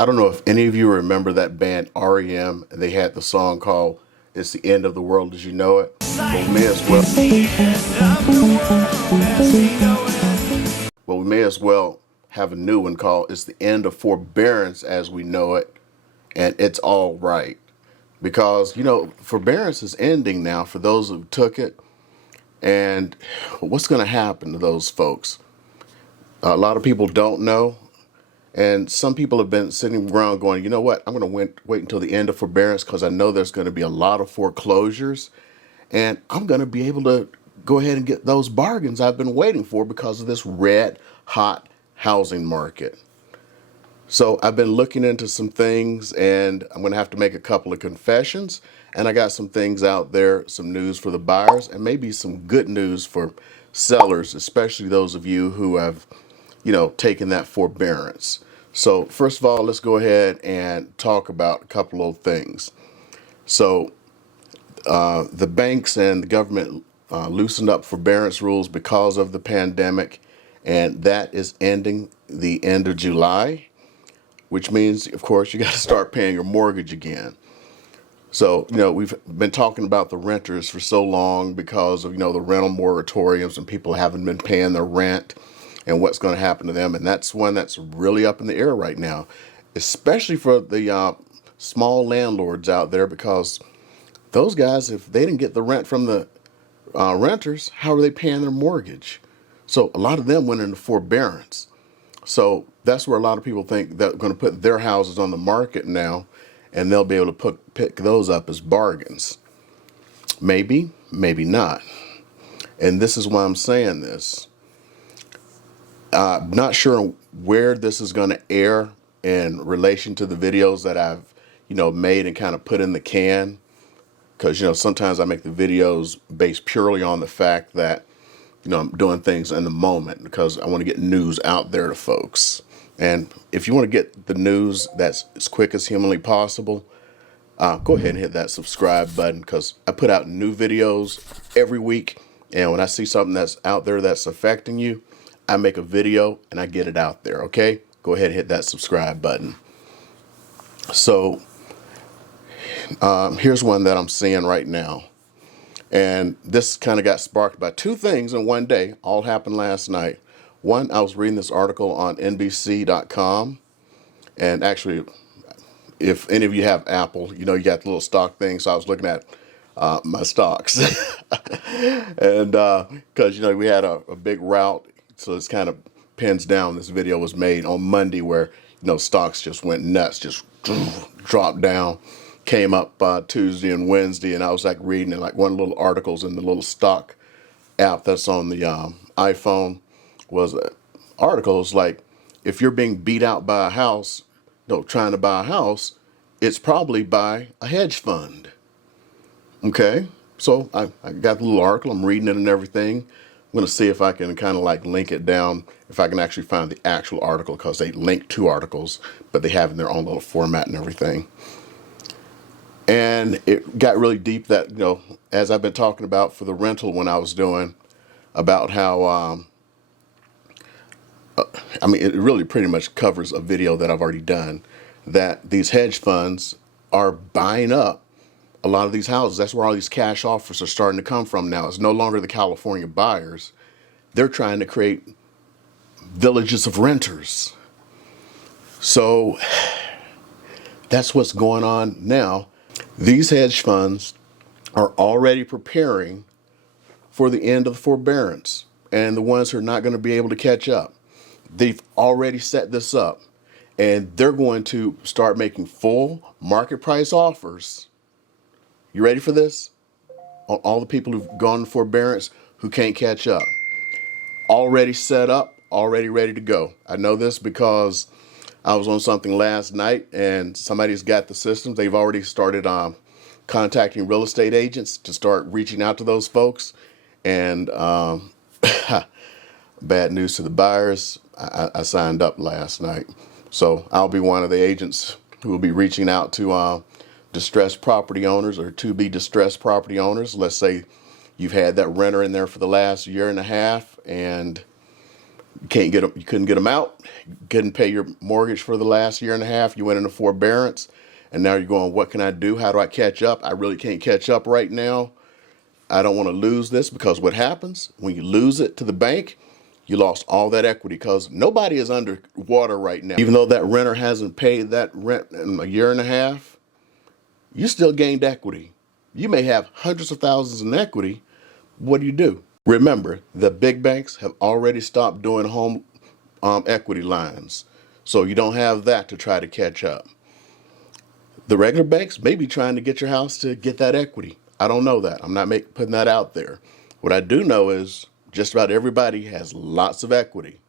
I don't know if any of you remember that band REM. They had the song called "It's the End of the World as You Know It." Well, we may as well have a new one called "It's the End of Forbearance as We Know It," and it's all right because forbearance is ending now for those who took it. And what's going to happen to those folks? A lot of people don't know. And some people have been sitting around going, you know what, I'm going to wait until the end of forbearance because I know there's going to be a lot of foreclosures. And I'm going to be able to go ahead and get those bargains I've been waiting for because of this red hot housing market. So I've been looking into some things, and I'm going to have to make a couple of confessions. And I got some things out there, some news for the buyers, and maybe some good news for sellers, especially those of you who have, taken that forbearance. So first of all, let's go ahead and talk about a couple of things. So the banks and the government loosened up forbearance rules because of the pandemic, and that is ending the end of July, which means, of course, you got to start paying your mortgage again. So, we've been talking about the renters for so long because of, the rental moratoriums and people haven't been paying their rent and what's going to happen to them. And that's one that's really up in the air right now, especially for the small landlords out there, because those guys, if they didn't get the rent from the renters, how are they paying their mortgage? So a lot of them went into forbearance. So that's where a lot of people think they're going to put their houses on the market now, and they'll be able to pick those up as bargains. Maybe, maybe not. And this is why I'm saying this. I'm not sure where this is going to air in relation to the videos that I've, made and kind of put in the can. Because, sometimes I make the videos based purely on the fact that, I'm doing things in the moment because I want to get news out there to folks. And if you want to get the news that's as quick as humanly possible, go ahead and hit that subscribe button because I put out new videos every week. And when I see something that's out there that's affecting you, I make a video and I get it out there. Okay, go ahead and hit that subscribe button. So here's one that I'm seeing right now. And this kind of got sparked by two things in one day, all happened last night. One, I was reading this article on NBC.com. And actually, if any of you have Apple, you got the little stock thing. So I was looking at my stocks. And because, we had a big rout. So it's kind of pins down. This video was made on Monday where, stocks just went nuts, just dropped down. Came up Tuesday and Wednesday, and I was like reading it, like one of the little articles in the little stock app that's on the iPhone was articles like, if you're being beat out by a house, trying to buy a house, it's probably by a hedge fund. Okay, so I got the little article, I'm reading it and everything. I'm going to see if I can kind of like link it down, if I can actually find the actual article, because they link two articles, but they have in their own little format and everything. And it got really deep that, as I've been talking about for the rental when I was doing, about how, it really pretty much covers a video that I've already done, that these hedge funds are buying up a lot of these houses. That's where all these cash offers are starting to come from now. It's no longer the California buyers. They're trying to create villages of renters. So that's what's going on now. These hedge funds are already preparing for the end of the forbearance, and the ones who are not going to be able to catch up. They've already set this up, and they're going to start making full market price offers. You ready for this? All the people who've gone to forbearance who can't catch up. Already set up, already ready to go. I know this because I was on something last night and somebody's got the systems. They've already started contacting real estate agents to start reaching out to those folks. And bad news to the buyers. I signed up last night. So I'll be one of the agents who will be reaching out to distressed property owners or to be distressed property owners. Let's say you've had that renter in there for the last year and a half and You couldn't get them out. You couldn't pay your mortgage for the last year and a half. You went into forbearance, and now you're going, what can I do? How do I catch up? I really can't catch up right now. I don't want to lose this, because what happens when you lose it to the bank, you lost all that equity, because nobody is underwater right now. Even though that renter hasn't paid that rent in a year and a half, you still gained equity. You may have hundreds of thousands in equity. What do? Remember, the big banks have already stopped doing home equity lines. So you don't have that to try to catch up. The regular banks may be trying to get your house to get that equity. I don't know that. I'm not putting that out there. What I do know is just about everybody has lots of equity.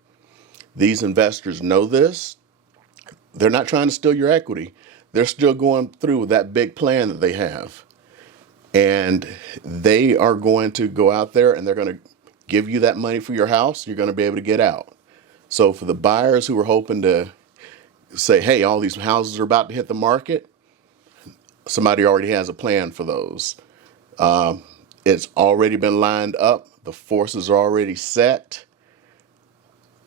These investors know this. They're not trying to steal your equity. They're still going through with that big plan that they have. And they are going to go out there and they're going to give you that money for your house. You're going to be able to get out. So for the buyers who are hoping to say, hey, all these houses are about to hit the market, somebody already has a plan for those. It's already been lined up. The forces are already set.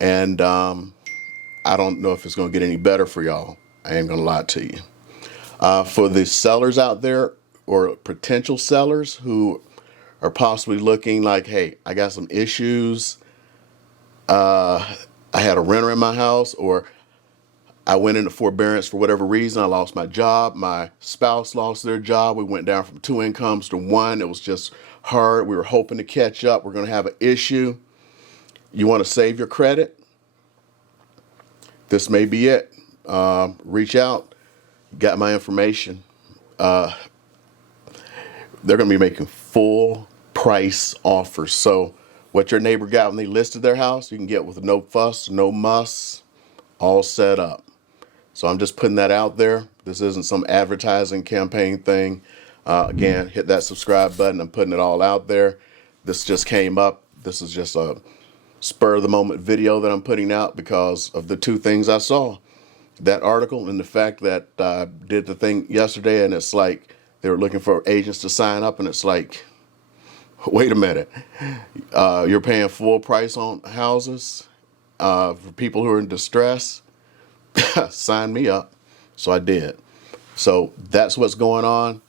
And I don't know if it's going to get any better for y'all. I ain't going to lie to you. For the sellers out there, or potential sellers who are possibly looking like, hey, I got some issues. I had a renter in my house, or I went into forbearance for whatever reason. I lost my job. My spouse lost their job. We went down from 2 incomes to 1. It was just hard. We were hoping to catch up. We're going to have an issue. You want to save your credit? This may be it. Reach out. Got my information. They're going to be making full price offers. So what your neighbor got when they listed their house, you can get with no fuss, no muss, all set up. So I'm just putting that out there. This isn't some advertising campaign thing. Again, hit that subscribe button. I'm putting it all out there. This just came up. This is just a spur of the moment video that I'm putting out because of the two things I saw. That article and the fact that I did the thing yesterday, and it's like they were looking for agents to sign up, and it's like, wait a minute, you're paying full price on houses for people who are in distress? Sign me up. So I did. So that's what's going on.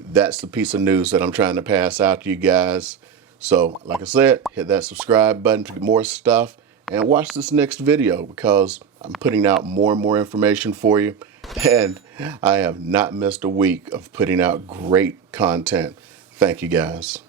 That's the piece of news that I'm trying to pass out to you guys. So like I said, hit that subscribe button to get more stuff, and watch this next video because I'm putting out more and more information for you. And I have not missed a week of putting out great content. Thank you guys.